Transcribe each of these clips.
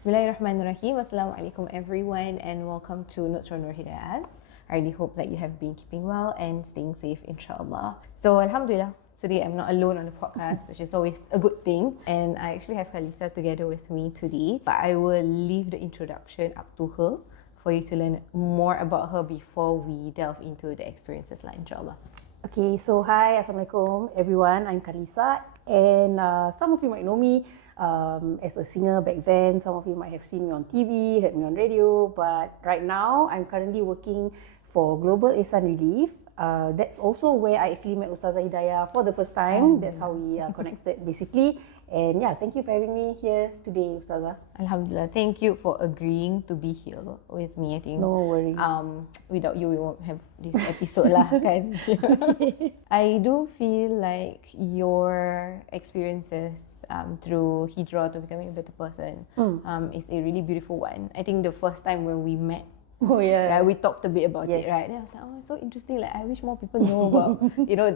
Bismillahirrahmanirrahim. Assalamualaikum everyone and welcome to Notes from Nur Hidayah's. I really hope that you have been keeping well and staying safe, insyaAllah. So Alhamdulillah, today I'm not alone on the podcast, which is always a good thing. And I actually have Kalyisah together with me today. But I will leave the introduction up to her for you to learn more about her before we delve into the experiences lah, insyaAllah. Okay, so hi, Assalamualaikum everyone. I'm Kalyisah and some of you might know me as a singer back then. Some of you might have seen me on TV, heard me on radio, but right now I'm currently working for Global Ihsan Relief. That's also where I actually met Ustazah Hidayah for the first time. That's how we connected basically. And yeah, thank you for having me here today, Ustazah. Alhamdulillah, thank you for agreeing to be here with me. I think no worries. Without you, we won't have this episode lah, kan? Okay. I do feel like your experiences through hijrah to becoming a better person is a really beautiful one. I think the first time when we met, right, we talked a bit about it, right? And I was like, oh, it's so interesting. Like, I wish more people know about,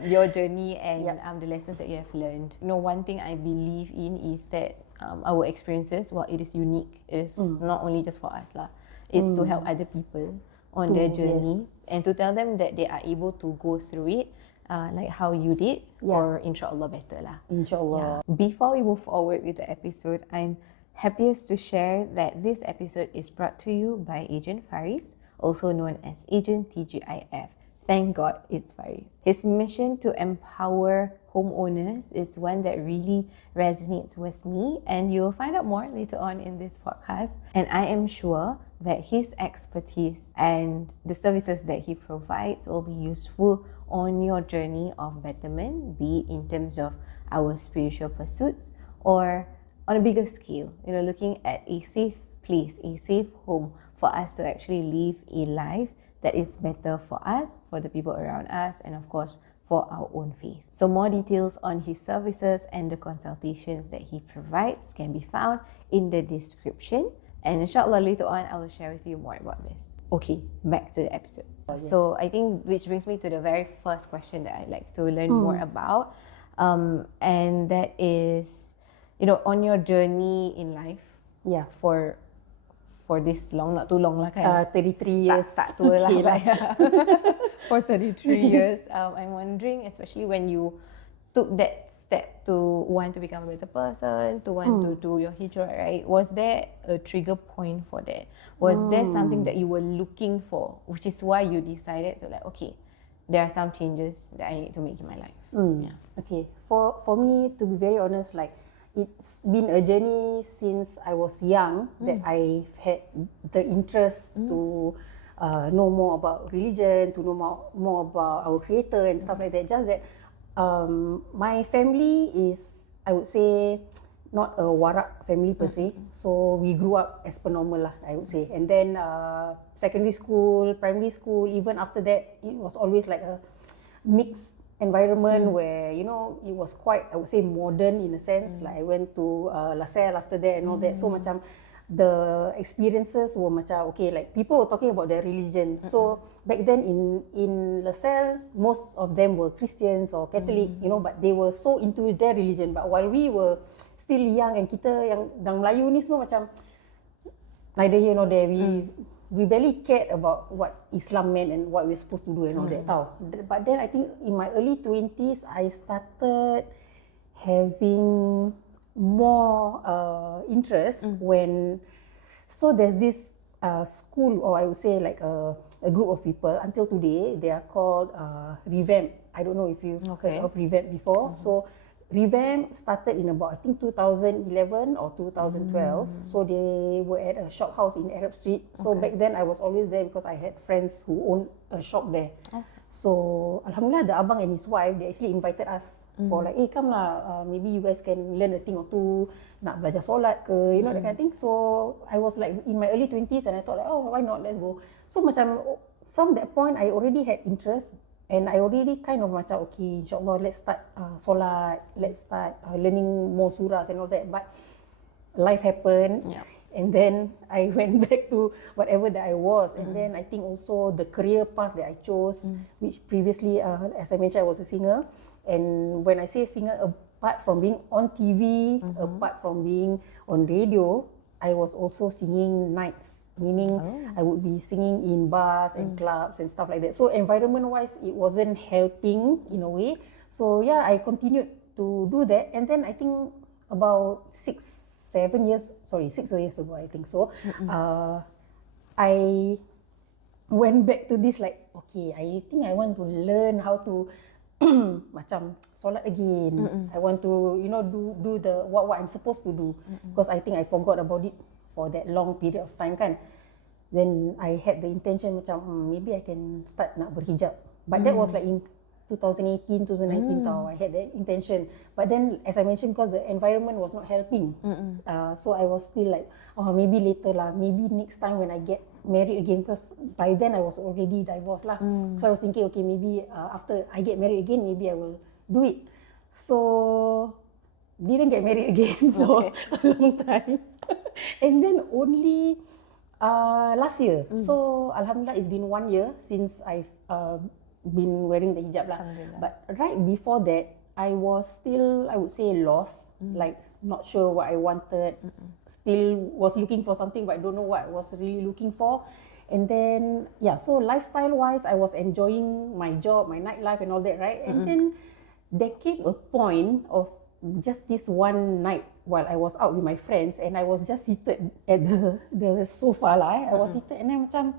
your journey and the lessons that you have learned. One thing I believe in is that our experiences, while it is unique, it is not only just for us lah. It's to help other people on their journeys and to tell them that they are able to go through it like how you did, or insyaAllah better lah. InsyaAllah. Before we move forward with the episode, I'm happiest to share that this episode is brought to you by Agent Fariz, also known as Agent TGIF. Thank God it's Fariz. His mission to empower homeowners is one that really resonates with me, and you'll find out more later on in this podcast. And I am sure that his expertise and the services that he provides will be useful on your journey of betterment, be it in terms of our spiritual pursuits or on a bigger scale, looking at a safe place, a safe home for us to actually live a life that is better for us, for the people around us, and of course, for our own faith. So more details on his services and the consultations that he provides can be found in the description. And insyaAllah later on, I will share with you more about this. Okay, back to the episode. So I think, which brings me to the very first question that I'd like to learn more about. And that is, on your journey in life, for this long, not too long lah kan? 33 years. Tak tua lah. For 33 years, I'm wondering, especially when you took that step to want to become a better person, to want to do your hijrah, right? Was there a trigger point for that? Was there something that you were looking for, which is why you decided to okay, there are some changes that I need to make in my life? Okay, for me, to be very honest, it's been a journey since I was young that I've had the interest to know more about religion, to know more about our Creator and stuff like that. Just that my family is, I would say, not a warak family per se. So we grew up as per normal lah, I would say. And then secondary school, primary school, even after that, it was always like a mixed environment where it was quite, I would say, modern in a sense. Like I went to LaSalle after that and all that. So macam the experiences were macam okay, like people were talking about their religion. So back then in LaSalle, most of them were Christians or Catholic, but they were so into their religion. But while we were still young and kita yang dang Melayu ni semua macam neither here nor there, we barely cared about what Islam meant and what we're supposed to do and all that tau. But then I think in my early 20s, I started having more interest when, so there's this school, or I would say like a group of people, until today, they are called Revamp. I don't know if you've heard of Revamp before. So Revamp started in about, I think, 2011 or 2012. So they were at a shop house in Arab Street. So back then I was always there because I had friends who owned a shop there. So Alhamdulillah, the abang and his wife, they actually invited us for like, hey, come lah, maybe you guys can learn a thing or two, nak belajar solat ke, that kind of thing. So I was like in my early 20s and I thought like, oh, why not, let's go. So macam from that point, I already had interest. And I already kind of macam, okay, insyaAllah, let's start solat, let's start learning more surahs and all that. But life happened. And then I went back to whatever that I was. And then I think also the career path that I chose, which previously, as I mentioned, I was a singer. And when I say singer, apart from being on TV, apart from being on radio, I was also singing nights, meaning I would be singing in bars and clubs and stuff like that. So environment-wise, it wasn't helping in a way. So yeah, I continued to do that, and then I think about 6 years ago, I think so. I went back to this like, okay, I think I want to learn how to macam solat again. I want to, you know, do the what I'm supposed to do, because I think I forgot about it for that long period of time kan. Then I had the intention macam maybe I can start nak berhijab. But that was like in 2018, 2019 tau. I had that intention. But then as I mentioned, because the environment was not helping. So I was still like, oh, maybe later lah. Maybe next time when I get married again, because by then I was already divorced lah. So I was thinking, okay, maybe after I get married again, maybe I will do it. So didn't get married again for a long time. And then only last year. So Alhamdulillah, it's been 1 year since I've been wearing the hijab lah. But right before that, I was still, I would say, lost, like not sure what I wanted, still was looking for something but don't know what I was really looking for. And then, yeah, so lifestyle-wise, I was enjoying my job, my nightlife and all that, right? And then there came a point of just this one night while I was out with my friends, and I was just seated at the sofa lah. I was seated and then macam,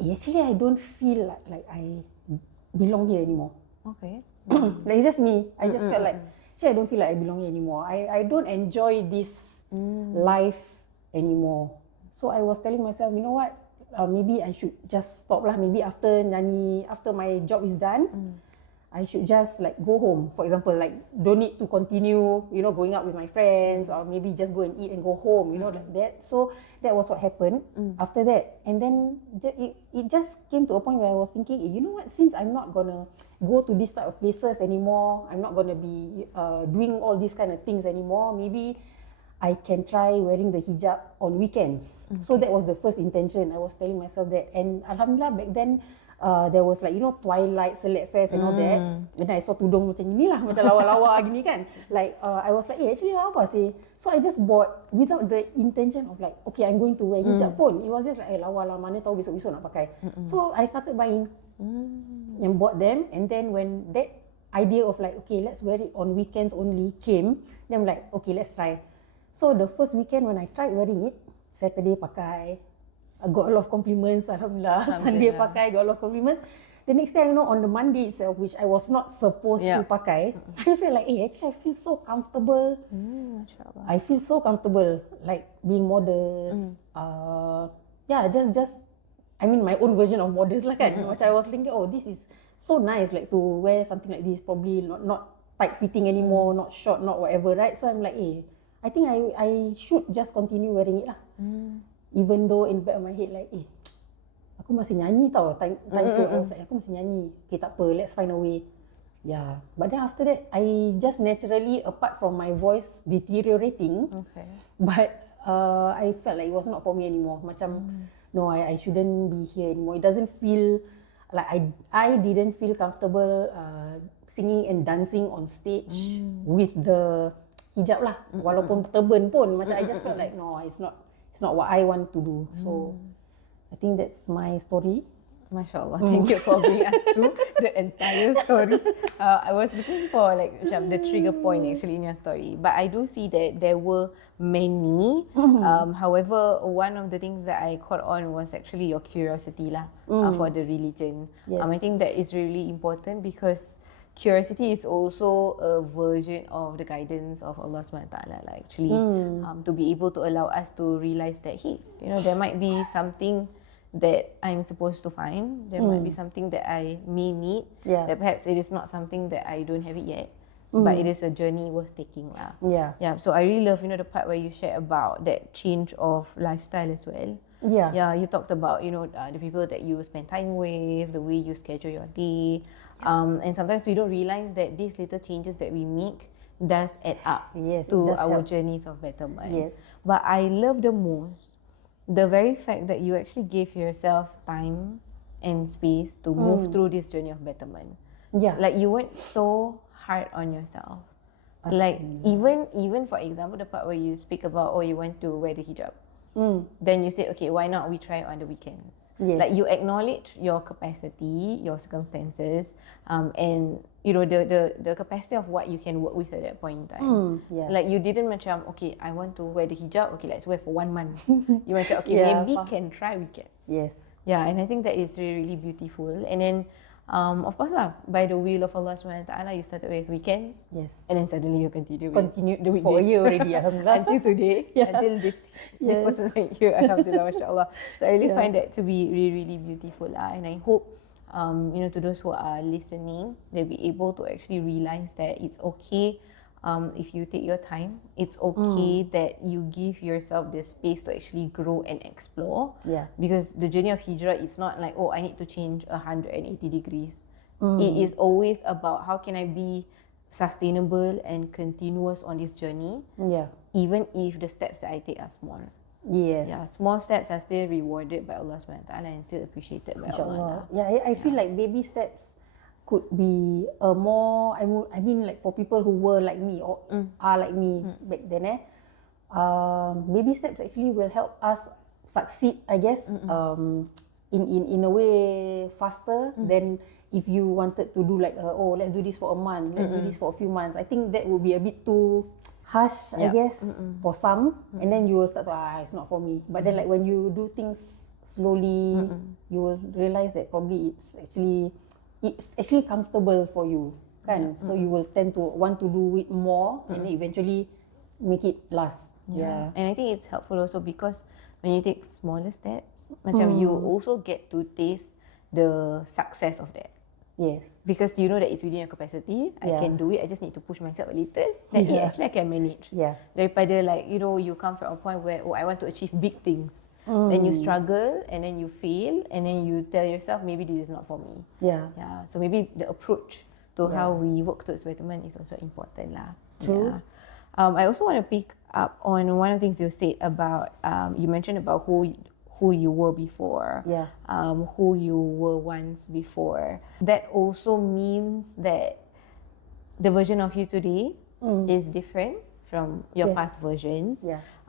actually I don't feel like I belong here anymore. Okay. Like it's just me. I just felt like, actually I don't feel like I belong here anymore. I don't enjoy this life anymore. So I was telling myself, you know what? Maybe I should just stop lah. Maybe after my job is done, I should just like go home. For example, like don't need to continue, you know, going out with my friends, or maybe just go and eat and go home, you know, like that. So that was what happened after that. And then it just came to a point where I was thinking, you know what, since I'm not gonna go to this type of places anymore, I'm not gonna be doing all these kind of things anymore, maybe I can try wearing the hijab on weekends. So that was the first intention. I was telling myself that. And Alhamdulillah, back then, there was like, you know, Twilight, Select Fest and all that. And then I saw tudung macam inilah, macam lawa-lawa gini kan. Like, I was like, actually apa sih? So I just bought without the intention of like, okay, I'm going to wear hijab pun. It was just like, lawa lah, mana tahu besok-besok nak pakai. So I started buying and bought them. And then when that idea of like, okay, let's wear it on weekends only came, then I'm like, okay, let's try. So the first weekend when I tried wearing it, Saturday pakai, I got a lot of compliments, Alhamdulillah. Sunday pakai, got a lot of compliments. The next day, you know, on the Monday itself, which I was not supposed to pakai, I feel like, actually I feel so comfortable. I feel so comfortable, like being modest. Just, I mean, my own version of modest lah kan. Which I was thinking, oh, this is so nice, like to wear something like this, probably not tight fitting anymore, not short, not whatever, right? So I'm like, I think I should just continue wearing it lah. Even though in the back of my head like, aku masih nyanyi tau. Time tu I was like, aku masih nyanyi. Okay, tak apa, let's find a way. Yeah. But then after that, I just naturally, apart from my voice deteriorating, but I felt like it was not for me anymore. Macam, no, I shouldn't be here anymore. It doesn't feel like I didn't feel comfortable singing and dancing on stage with the hijab lah, walaupun turban pun, macam I just felt like no, it's not what I want to do. So I think that's my story. MashaAllah, thank you for bringing us through the entire story. I was looking for like macam the trigger point actually in your story, but I do see that there were many. However, one of the things that I caught on was actually your curiosity lah for the religion. I think that is really important because curiosity is also a version of the guidance of Allah SWT, like actually to be able to allow us to realize that, hey, you know, there might be something that I'm supposed to find, there might be something that I may need, that perhaps it is not something that I don't have it yet, but it is a journey worth taking lah. So I really love, you know, the part where you share about that change of lifestyle as well. You talked about, you know, the people that you spend time with, the way you schedule your day. And sometimes we don't realize that these little changes that we make does add up to our journeys of betterment. But I love the most the very fact that you actually gave yourself time and space to move through this journey of betterment. Like you weren't so hard on yourself. Like even for example, the part where you speak about, oh, you want to wear the hijab. Then you say, okay, why not we try on the weekends? Yes. Like you acknowledge your capacity, your circumstances, and you know the capacity of what you can work with at that point in time. Like you didn't macam, okay, I want to wear the hijab, okay, let's wear for 1 month. You macam, okay, maybe can try weekends. Yes. Yeah, and I think that is really, really beautiful. And then of course lah, by the will of Allah SWT, you started with weekends. Yes. And then suddenly you continued the weekdays. For a year already, alhamdulillah. Until today, until this person right here, alhamdulillah, mashallah. So I really find that to be really, really beautiful lah. And I hope, you know, to those who are listening, they'll be able to actually realize that it's okay if you take your time. It's okay that you give yourself the space to actually grow and explore. Because the journey of hijrah is not like, oh, I need to change 180 degrees. It is always about how can I be sustainable and continuous on this journey, even if the steps that I take are small. Small steps are still rewarded by Allah SWT and still appreciated by Allah. I feel like baby steps could be a more, I mean like for people who were like me or are like me back then, baby steps actually will help us succeed, I guess, in a way faster than if you wanted to do like, oh, let's do this for a month, let's do this for a few months. I think that would be a bit too harsh, I guess, for some, and then you will start to, it's not for me. But then like when you do things slowly, you will realize that probably it's actually comfortable for you, kan? So you will tend to want to do it more and then eventually make it last. And I think it's helpful also because when you take smaller steps, macam you also get to taste the success of that. Yes. Because you know that it's within your capacity, I can do it, I just need to push myself a little, then actually I can manage. Daripada like, you know, you come from a point where, oh, I want to achieve big things. Then you struggle and then you fail and then you tell yourself maybe this is not for me. So maybe the approach to how we work towards betterment is also important lah. True. I also want to pick up on one of the things you said about, you mentioned about who you were before, who you were once before. That also means that the version of you today is different from your past versions.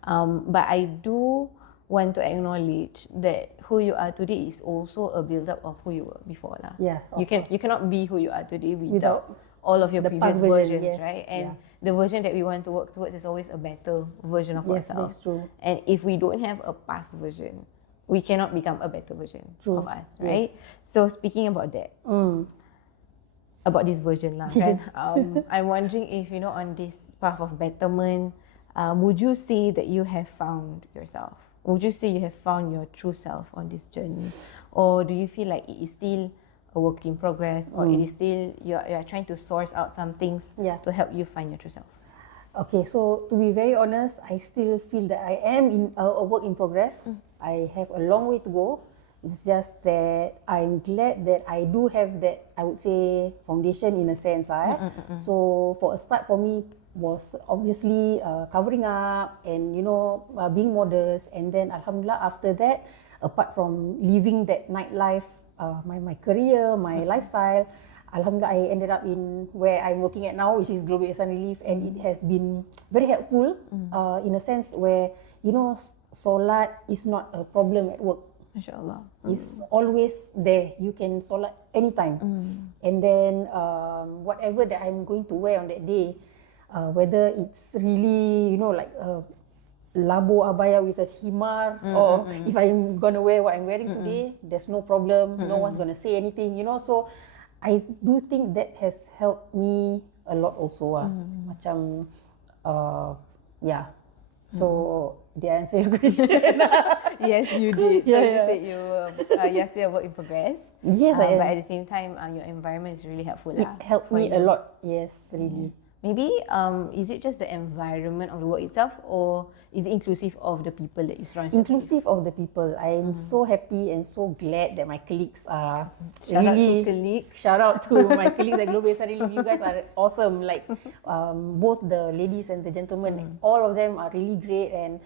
But I do want to acknowledge that who you are today is also a build-up of who you were before lah. You cannot be who you are today without all of your previous versions, right? And the version that we want to work towards is always a better version of ourselves. That's true. And if we don't have a past version, we cannot become a better version of us, right? So speaking about that, about this version lah, kan? I'm wondering if, you know, on this path of betterment, would you say that you have found yourself? Would you say you have found your true self on this journey? Or do you feel like it is still a work in progress, or it is still, you're trying to source out some things to help you find your true self? Okay, so to be very honest, I still feel that I am in a work in progress. I have a long way to go. It's just that I'm glad that I do have that, I would say, foundation in a sense. So for a start for me was obviously covering up and, you know, being modest. And then alhamdulillah, after that, apart from living that nightlife, my career, my lifestyle, alhamdulillah, I ended up in where I'm working at now, which is Global Ihsan Relief, and it has been very helpful in a sense where, you know, solat is not a problem at work. MashaAllah. It's always there. You can solat anytime. And then whatever that I'm going to wear on that day, whether it's really, you know, like a labo abaya with a himar, or if I'm gonna wear what I'm wearing today, there's no problem. No one's gonna say anything, you know. So I do think that has helped me a lot also. Macam, so did I answer your question? Yes, you did. So you said you're still a work in progress. Yes, I am. But at the same time, your environment is really helpful. It helped me a lot. Yes, really. Maybe is it just the environment of the work itself, or is it inclusive of the people that you surround yourself with? Inclusive of the people. I'm so happy and so glad that my colleagues are Shout out to colleagues. Shout out to my colleagues at Global Ihsan Relief. You guys are awesome. Like both the ladies and the gentlemen, all of them are really great and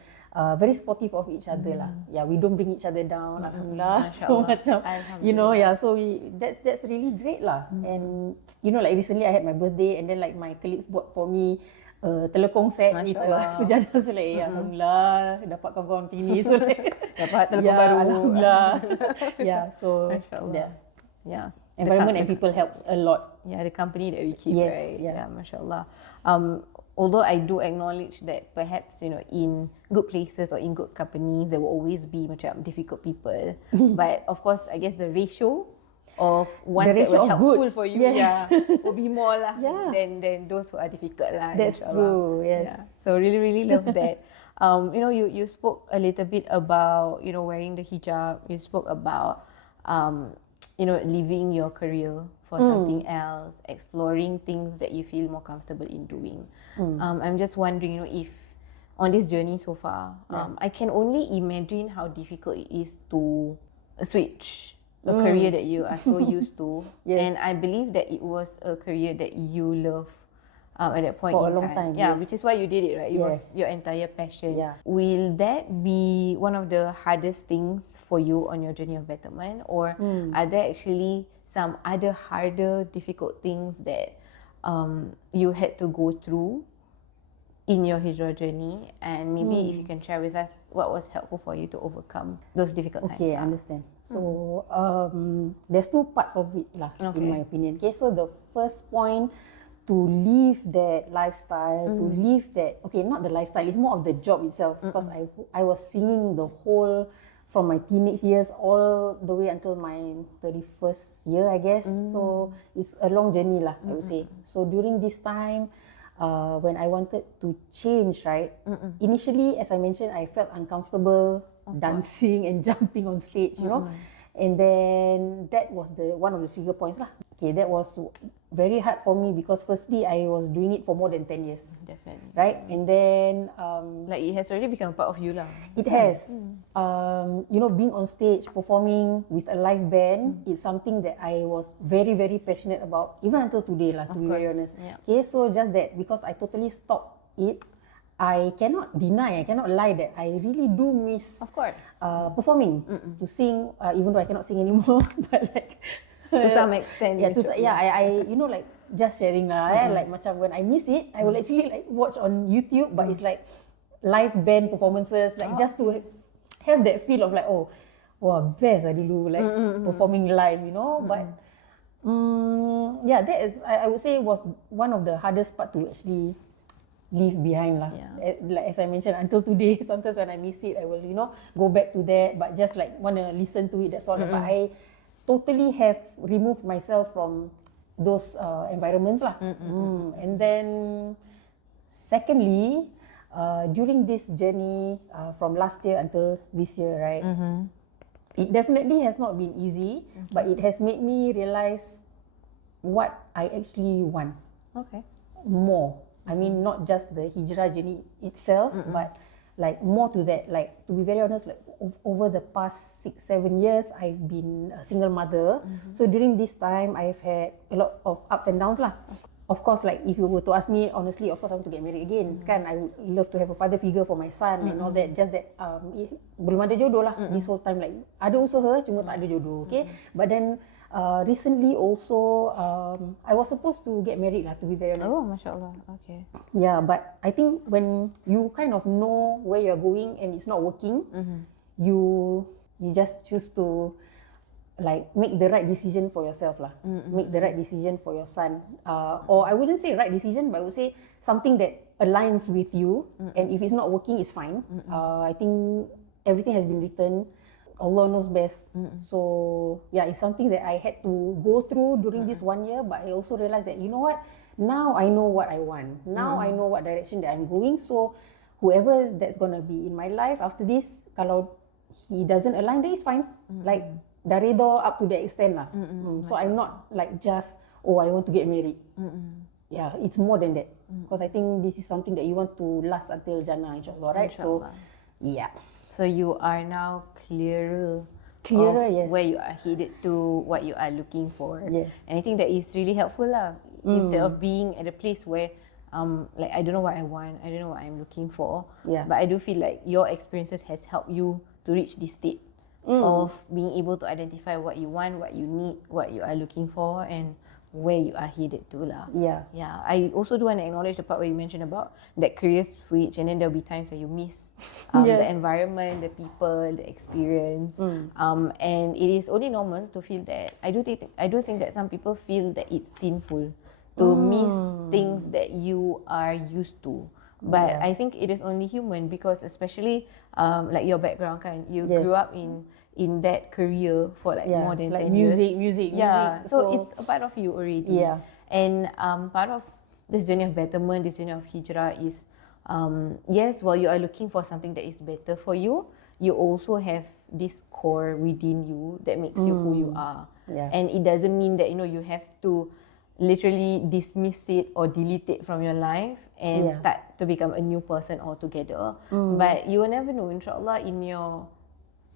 very supportive of each other lah. Yeah, we don't bring each other down. Alhamdulillah. So macam, you know, so that's really great lah. And you know, like recently I had my birthday, and then like my colleagues bought for me telekong set Masya with Allah. sejadah. So like, alhamdulillah dapat kawan-kawan macam ni. So like, Dapat telekong baru. Alhamdulillah. Yeah, so Masya Allah. Yeah. environment and people helps a lot. Yeah, the company that we keep, Yes, right? yeah. Mashallah. Although I do acknowledge that perhaps, in good places or in good companies, there will always be macam difficult people. But of course, I guess the ratio of ones that ratio were of helpful good. for you, Yes. will be more lah Yeah. than those who are difficult lah. That's insyaAllah. true, yes. Yeah. So really love that. You spoke a little bit about, wearing the hijab. You spoke about, leaving your career for something else, exploring things that you feel more comfortable in doing. I'm just wondering, if on this journey so far, I can only imagine how difficult it is to switch a career that you are so used to. Yes. And I believe that it was a career that you love at that point For a in long time, Yeah, yes. which is why you did it, right? It was Yes. your entire passion. Yeah. Will that be one of the hardest things for you on your journey of betterment, or are there actually some other harder, difficult things that you had to go through in your hijrah journey? And maybe if you can share with us what was helpful for you to overcome those difficult times. Okay, I understand. So there's two parts of it lah, in my opinion. Okay, so the first point, to leave that lifestyle, to leave that, okay, not the lifestyle, it's more of the job itself, because I was singing the whole, from my teenage years all the way until my 31st year, I guess. So it's a long journey lah, I would say. So during this time, when I wanted to change, right, initially, as I mentioned, I felt uncomfortable dancing and jumping on stage, and then that was one of the trigger points lah. Okay, that was very hard for me because firstly, I was doing it for more than 10 years. Definitely. Right? And then Like it has already become a part of you lah. it has. Being on stage, performing with a live band, is something that I was very, very passionate about, even until today lah, to be very honest. Yeah. Okay, so just that, because I totally stopped it, I cannot deny, I cannot lie that I really do miss Of course. performing, to sing, even though I cannot sing anymore, but like To some extent. I like just sharing lah. Like macam when I miss it, I will actually like watch on YouTube, but it's like live band performances, like just to have that feel of like, oh, wow, best lah dulu, like performing live, But that is, I would say, was one of the hardest part to actually leave behind lah. Like as I mentioned, until today, sometimes when I miss it, I will go back to that, but just like want to listen to it. That's all. But I totally have removed myself from those environments lah. And then secondly, during this journey from last year until this year, right, it definitely has not been easy, but it has made me realize what I actually want. Okay. More. I mean, not just the hijrah journey itself, but like more to that. Like, to be very honest, like over the past 6-7 years, I've been a single mother. So during this time, I've had a lot of ups and downs lah. Of course, like if you were to ask me honestly, of course I want to get married again. Kan, I would love to have a father figure for my son and all that. Just that belum ada jodoh lah this whole time. Like ada usaha, cuma tak ada jodoh. Okay, but then recently also, I was supposed to get married lah, to be very honest. Oh, mashallah. Okay. Yeah, but I think when you kind of know where you're going and it's not working, you just choose to like make the right decision for yourself lah. Make the right decision for your son. Or I wouldn't say right decision, but I would say something that aligns with you. And if it's not working, it's fine. I think everything has been written. Allah knows best. So yeah, it's something that I had to go through during this 1 year, but I also realized that, you know what, now I know what I want. Now I know what direction that I'm going. So whoever that's going to be in my life after this, kalau he doesn't align, then it's fine. Like, dah redha up to that extent lah. So I'm not like just, oh, I want to get married. Yeah, it's more than that. Because I think this is something that you want to last until Jannah, insyaAllah, right? Inshallah. So yeah. So you are now clearer Clearer, of yes. where you are headed to, what you are looking for. Yes. And I think that is really helpful lah. Instead of being at a place where like I don't know what I want, I don't know what I'm looking for. Yeah. But I do feel like your experiences has helped you to reach this state of being able to identify what you want, what you need, what you are looking for, and where you are headed to lah. Yeah. Yeah, I also do want to acknowledge the part where you mentioned about that career switch, and then there'll be times where you miss the environment, the people, the experience, and it is only normal to feel that. I do think that some people feel that it's sinful to miss things that you are used to. But I think it is only human, because especially like your background kan, you grew up in that career for like more than like 10 years. music. So it's a part of you already. Yeah. And part of this journey of betterment, this journey of hijrah is, yes, while you are looking for something that is better for you, you also have this core within you that makes you who you are. Yeah. And it doesn't mean that, you know, you have to literally dismiss it or delete it from your life and start to become a new person altogether. But you will never know, insyaAllah, in your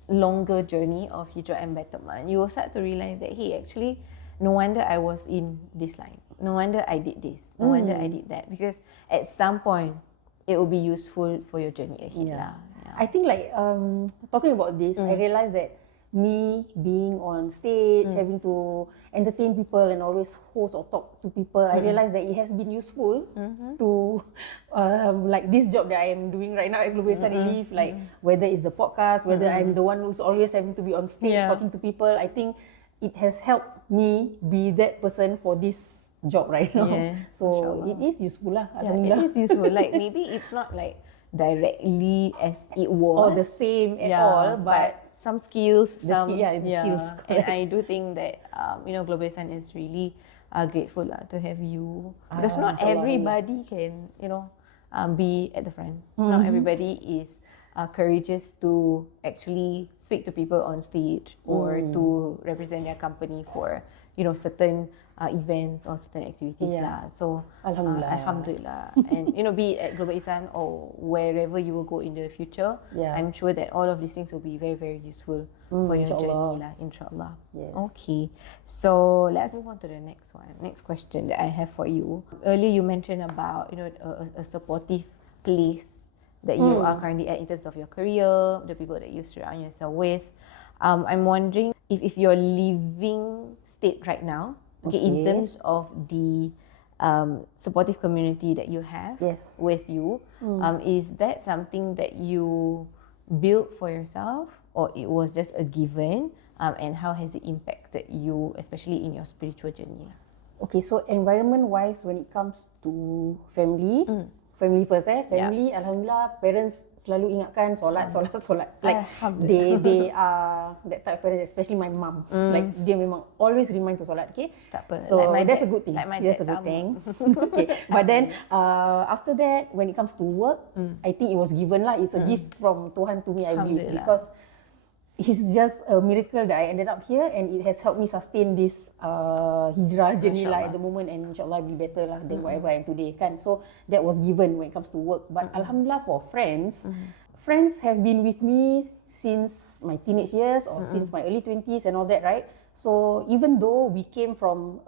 longer journey of hijrah and betterment, you will start to realize that, hey, actually, no wonder I was in this line. No wonder I did this. No wonder I did that. Because at some point, it will be useful for your journey ahead. Yeah. I think like talking about this, I realized that me being on stage, having to entertain people and always host or talk to people, I realized that it has been useful to like this job that I am doing right now at Kalyisah Relief, like whether it's the podcast, whether I'm the one who's always having to be on stage talking to people. I think it has helped me be that person for this job right now. Yes, so it is useful lah. Yeah, it is useful. Like maybe it's not like directly as it was or the same at all, but some skills, skills. And I do think that you know, Kalyisah is really grateful to have you, because not everybody can, you know, be at the front. Not everybody is courageous to actually speak to people on stage or to represent their company for, you know, certain events or certain activities lah. So Alhamdulillah. And you know, be it at Kalyisah or wherever you will go in the future, I'm sure that all of these things will be very, very useful for your journey lah, insyaAllah. Yes. Okay, so let's move on to the next one. Next question that I have for you. Earlier you mentioned about, you know, a supportive place that you are currently at in terms of your career, the people that you surround yourself with. I'm wondering if your living state right now, in terms of the supportive community that you have with you, is that something that you built for yourself, or it was just a given, and how has it impacted you, especially in your spiritual journey? Okay, so environment-wise, when it comes to family, family first family, alhamdulillah, parents selalu ingatkan solat. Like they are that type of parents, especially my mom. Like dia memang always remind to solat, okay? Tak apa. So like that's a good thing. That's a good thing. Okay. But then after that, when it comes to work, I think it was given lah. It's a gift from Tuhan to me, I believe, because it's just a miracle that I ended up here, and it has helped me sustain this hijrah journey lah at the moment, and insyaAllah be better lah than whatever I am today kan. So that was given when it comes to work. But alhamdulillah for friends, friends have been with me since my teenage years or since my early 20s and all that, right? So even though we came from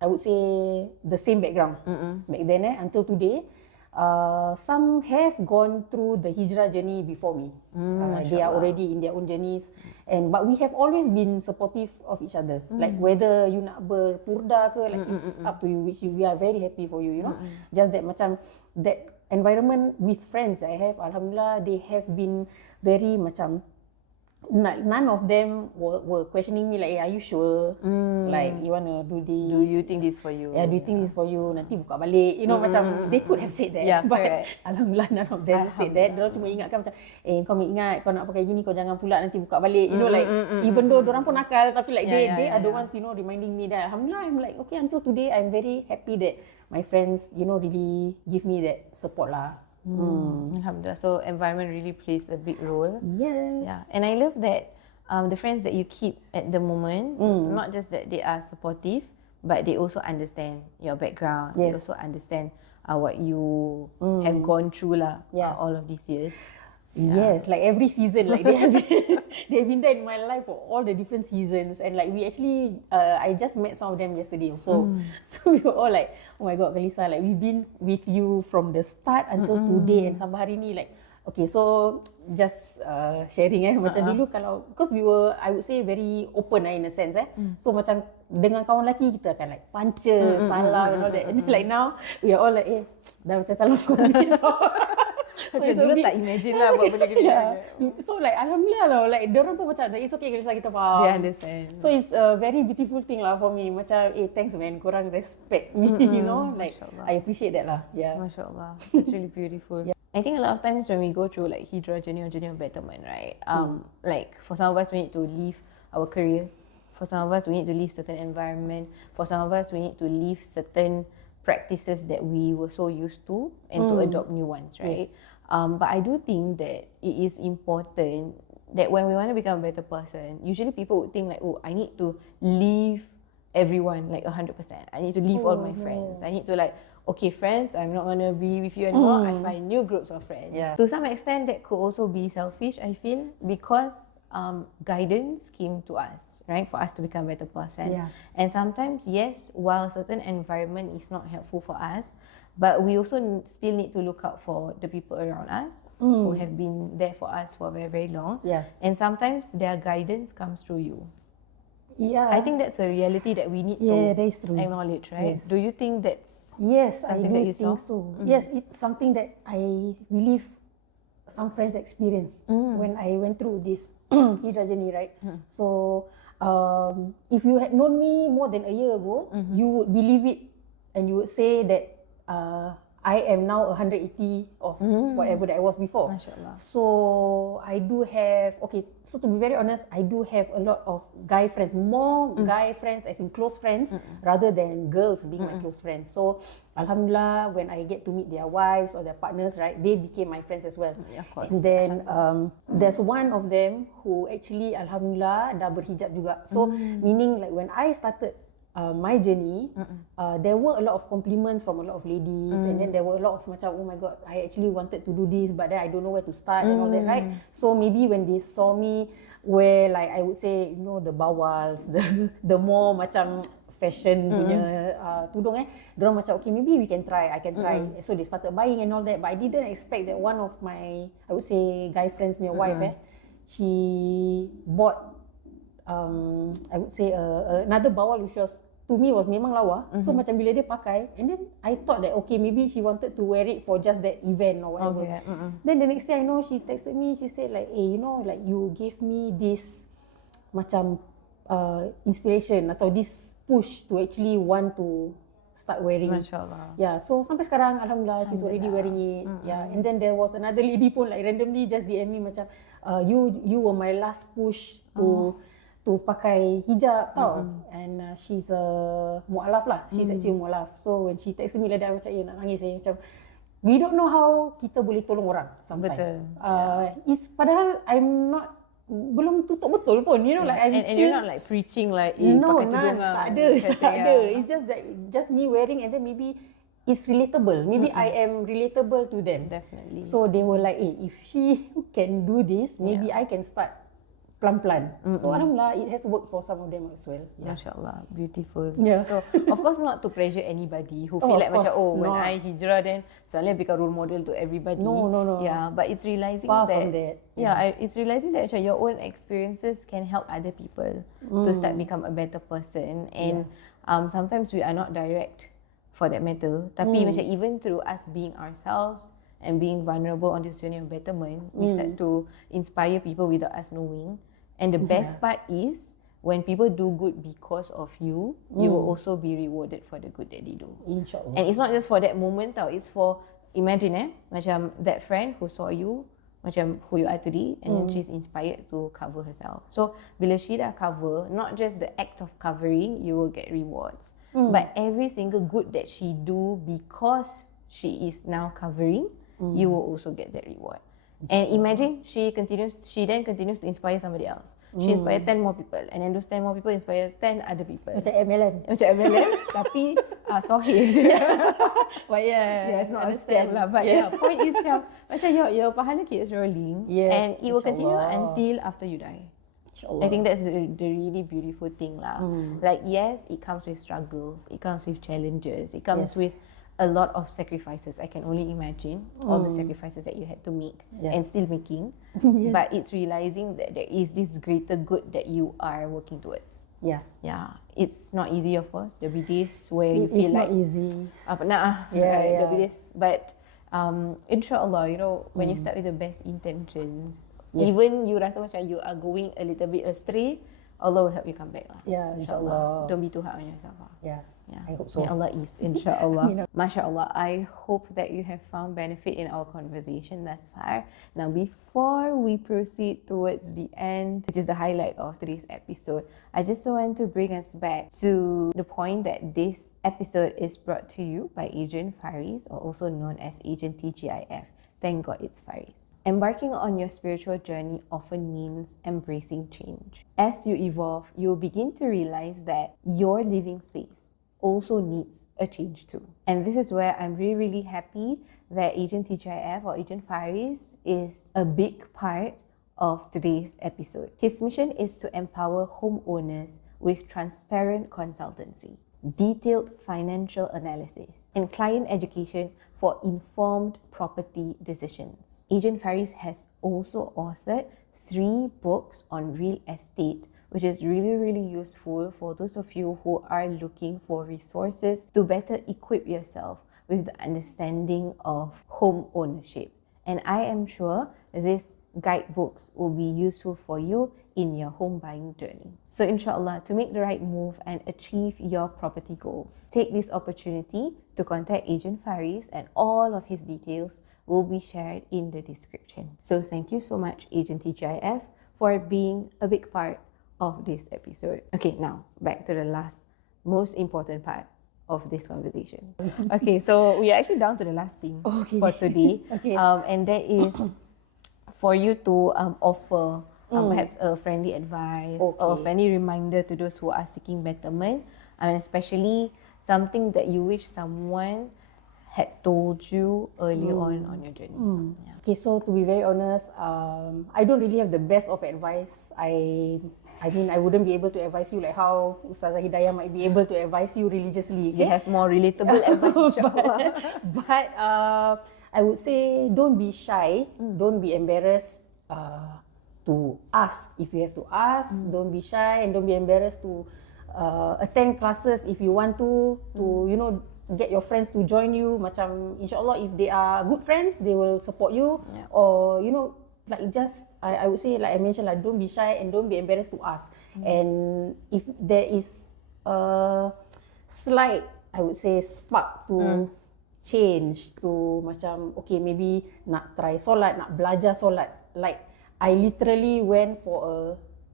I would say the same background back then until today, some have gone through the hijrah journey before me. They are already in their own journeys, but we have always been supportive of each other. Like whether you nak berpurda ke, like it's up to you, which we are very happy for you, you know. Just that macam that environment with friends I have, alhamdulillah, they have been very macam, none of them were questioning me like, hey, are you sure? Like, you want to do this? Do you think this for you? Yeah, do you think this for you? Nanti buka balik. You know, macam, they could have said that. But alhamdulillah, none of them said that. Diorang cuma ingatkan macam, kau ingat, kau nak pakai gini, kau jangan pula nanti buka balik. You know, like, even though diorang pun nakal, tapi like, they are the ones, you know, reminding me that. Alhamdulillah, I'm like, okay, until today, I'm very happy that my friends, you know, really give me that support lah. Alhamdulillah. So environment really plays a big role. Yes. Yeah. And I love that the friends that you keep at the moment, not just that they are supportive, but they also understand your background. They also understand what you have gone through lah, all of these years. Yes, like every season, like they have been there in my life for all the different seasons, and like we actually, I just met some of them yesterday also. So we were all like, oh my God, Kalyisah, like we've been with you from the start until today, and sampai hari ni, like Okay, so just sharing macam dulu kalau, because we were, I would say very open in a sense so macam dengan kawan lelaki kita akan like puncher, salah and all that, and then like now we are all like dah macam salah COVID. So dulu tak imagine lah buat benda gini. So like alhamdulillah lah, like diorang pun macam it's okay Kalyisah, kita faham. They understand. So it's a very beautiful thing lah for me. Macam thanks man, korang respect me, you know, like I appreciate that lah. Yeah. MashaAllah. It's really beautiful. I think a lot of times when we go through like hijrah journey or journey of betterment, right? Like for some of us we need to leave our careers. For some of us we need to leave certain environment. For some of us we need to leave certain practices that we were so used to and to adopt new ones, right? Yes. But I do think that it is important that when we want to become a better person, usually people would think like, oh, I need to leave everyone like 100%. I need to leave all my friends. I need to like, okay, friends, I'm not going to be with you anymore. I find new groups of friends. Yeah. To some extent, that could also be selfish, I feel, because guidance came to us, right, for us to become a better person. Yeah. And sometimes, yes, while certain environment is not helpful for us, but we also still need to look out for the people around us who have been there for us for very, very long. Yeah. And sometimes their guidance comes through you. Yeah. I think that's a reality that we need that to is true. acknowledge, right? Yes. Do you think that's Yes, something I that do you think saw? so. Yes, it's something that I believe some friends experienced when I went through this hijrah journey, right? So, if you had known me more than a year ago, you would believe it and you would say that I am now 180 of whatever that I was before. MashaAllah. So I do have, okay, so to be very honest, I do have a lot of guy friends, more guy friends as in close friends rather than girls being my close friends. So alhamdulillah, when I get to meet their wives or their partners, right, they became my friends as well. Of course. And then there's one of them who actually alhamdulillah dah berhijab juga. So meaning like when I started my journey, there were a lot of compliments from a lot of ladies, and then there were a lot of macam, oh my god, I actually wanted to do this, but then I don't know where to start and all that, right? So maybe when they saw me wear, like I would say, you know, the bawals, the more macam fashion punya tudung diorang macam, okay, maybe we can try, I can try. So they started buying and all that, but I didn't expect that one of my, I would say, guy friends, my wife, she bought I would say another bawal which was, to me, was memang lawa. So macam bila dia pakai, and then I thought that okay, maybe she wanted to wear it for just that event or whatever. Okay. Then the next thing I know, she texted me, she said like, hey, you know, like you gave me this macam inspiration atau this push to actually want to start wearing. MashaAllah. Yeah, so sampai sekarang alhamdulillah she's already wearing it. Yeah, and then there was another lady pun like randomly just DM me macam, you were my last push to pakai hijab tau. And she's a mu'alaf lah. She's actually a mu'alaf. So when she texted me like that, macam nak nangis macam, we don't know how kita boleh tolong orang sometimes. Betul. It's padahal I'm not, belum tutup betul pun, you know, like I'm and still, you're not like preaching like no, pakai tudung tak ada. It's just that just me wearing, and then maybe it's relatable. Maybe I am relatable to them. Definitely. So they were like, if she can do this, maybe I can start pelan-pelan. So alhamdulillah, it has worked for some of them as well. Yeah. MashaAllah, beautiful. Yeah. So of course not to pressure anybody who feel of like macam, course when not. I hijrah then suddenly I become role model to everybody. No. Yeah, but it's realizing Far that, from that. it's realizing that macam your own experiences can help other people to start become a better person. And sometimes we are not direct for that matter. Tapi macam even through us being ourselves and being vulnerable on this journey of betterment, we start to inspire people without us knowing. And the best part is when people do good because of you, you will also be rewarded for the good that they do. InsyaAllah. And it's not just for that moment tau, it's for, imagine macam that friend who saw you, macam who you are today, and then she's inspired to cover herself. So bila she dah cover, not just the act of covering, you will get rewards. But every single good that she do because she is now covering, you will also get that reward. And imagine she then continues to inspire somebody else. She inspired 10 more people, and then those 10 more people inspire 10 other people. Macam MLM. Macam MLM, tapi sahih je. But it's not a scam lah. But point is macam your pahala keeps rolling, and it will continue until after you die. InsyaAllah. I think that's the really beautiful thing lah. Like yes, it comes with struggles, it comes with challenges, it comes with a lot of sacrifices. I can only imagine all the sacrifices that you had to make and still making. Yes. But it's realizing that there is this greater good that you are working towards. Yeah. It's not easy, of course. There'll be days where you It's feel like not easy. there'll be days, but insyaAllah, you know, when you start with the best intentions, even you rasa macam you are going a little bit astray, Allah will help you come back lah. Yeah, insyaAllah. Don't be too hard on yourself. Yeah, I hope so. May Allah ease, insyaAllah. MashaAllah, I hope that you have found benefit in our conversation thus far. Now, before we proceed towards the end, which is the highlight of today's episode, I just want to bring us back to the point that this episode is brought to you by Agent Fariz, or also known as Agent TGIF. Thank God it's Fariz. Embarking on your spiritual journey often means embracing change. As you evolve, you'll begin to realize that your living space also needs a change too. And this is where I'm really happy that Agent TGIF or Agent Fariz is a big part of today's episode. His mission is to empower homeowners with transparent consultancy, detailed financial analysis, and client education for informed property decisions. Agent Fariz has also authored 3 books on real estate, which is really useful for those of you who are looking for resources to better equip yourself with the understanding of home ownership. And I am sure these guidebooks will be useful for you in your home buying journey. So insyaAllah, to make the right move and achieve your property goals, take this opportunity to contact Agent Fariz, and all of his details will be shared in the description. So thank you so much, Agent TGIF, for being a big part of this episode. Okay, now back to the last most important part of this conversation. Okay, so we are actually down to the last thing for today. And that is for you to offer perhaps a friendly advice or a friendly reminder to those who are seeking betterment, and especially something that you wish someone had told you early on your journey. Okay, so to be very honest, I don't really have the best of advice. I mean, I wouldn't be able to advise you like how Ustazah Hidayah might be able to advise you religiously. You have more relatable advice, insyaAllah. But I would say don't be shy, don't be embarrassed to ask if you have to ask. Don't be shy and don't be embarrassed to attend classes if you want to you know, get your friends to join you. Macam insyaAllah, if they are good friends, they will support you. Or you know, like just I would say, like I mentioned, like don't be shy and don't be embarrassed to ask. And if there is a slight, I would say, spark to change, to macam okay, maybe nak try solat, nak belajar solat. Like I literally went for a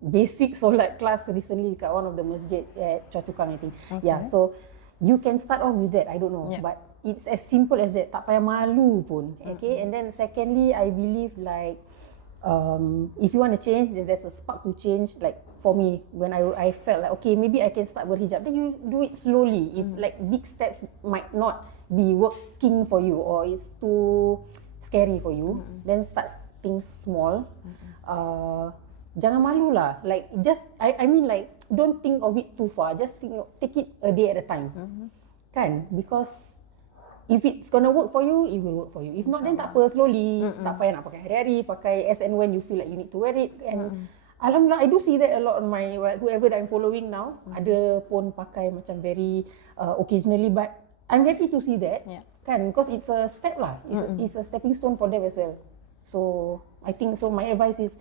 basic solat class recently dekat one of the masjid at Choa Chu Kang, I think. Yeah, so you can start off with that. I don't know, but it's as simple as that. Tak payah malu pun. Okay, and then secondly, I believe like if you want to change, then there's a spark to change. Like for me, when I felt like okay, maybe I can start berhijab, then you do it slowly. If like big steps might not be working for you or it's too scary for you, then start things small. Jangan malu lah. Like just I mean like don't think of it too far. Just take it a day at a time. Kan? Because if it's gonna work for you, it will work for you. If not, then tak apa, slowly. Tak payah nak pakai hari-hari, pakai as and when you feel like you need to wear it. And alhamdulillah, I do see that a lot on my whoever that I'm following now. Ada pun pakai macam very occasionally, but I'm happy to see that. Kan? Because it's a step lah. It's a stepping stone for them as well. So I think so. My advice is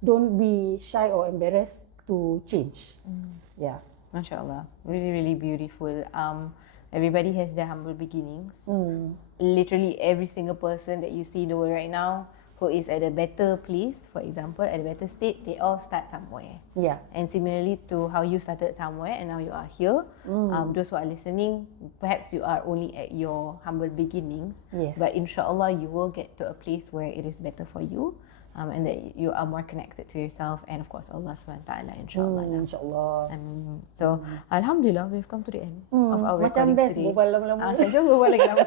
don't be shy or embarrassed to change. Yeah. MashaAllah, really beautiful. Everybody has their humble beginnings. Literally every single person that you see in the world right now who is at a better place, for example, at a better state, they all start somewhere. Yeah. And similarly to how you started somewhere and now you are here, those who are listening, perhaps you are only at your humble beginnings. Yes. But insyaAllah, you will get to a place where it is better for you. And that you are more connected to yourself and of course Allah SWT, insyaAllah. InsyaAllah. So Alhamdulillah, we've come to the end of our recording best today. berbual lama-lama. Macam jom berbual lagi lama.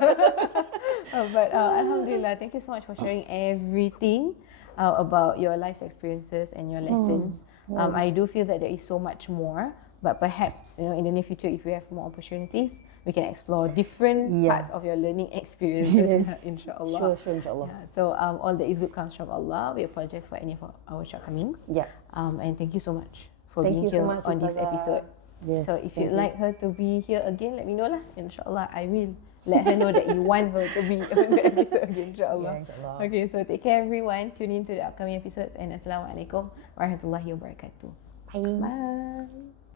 But Alhamdulillah, thank you so much for sharing everything about your life's experiences and your lessons. I do feel that there is so much more, but perhaps in the near future, if we have more opportunities, we can explore different parts of your learning experiences, insyaAllah. Sure, insyaAllah. Yeah. So all that is good comes from Allah. We apologize for any of our shortcomings. Yeah. And thank you so much for Thank being you so here much, on this Ustazah. episode. Yes, So if thank you'd you. like her to be here again, let me know lah. InsyaAllah, I will let her know that you want her to be on the episode again, insyaAllah. Yeah, insyaAllah. Okay, so take care everyone. Tune in to the upcoming episodes and Assalamualaikum warahmatullahi wabarakatuh. Bye. Bye.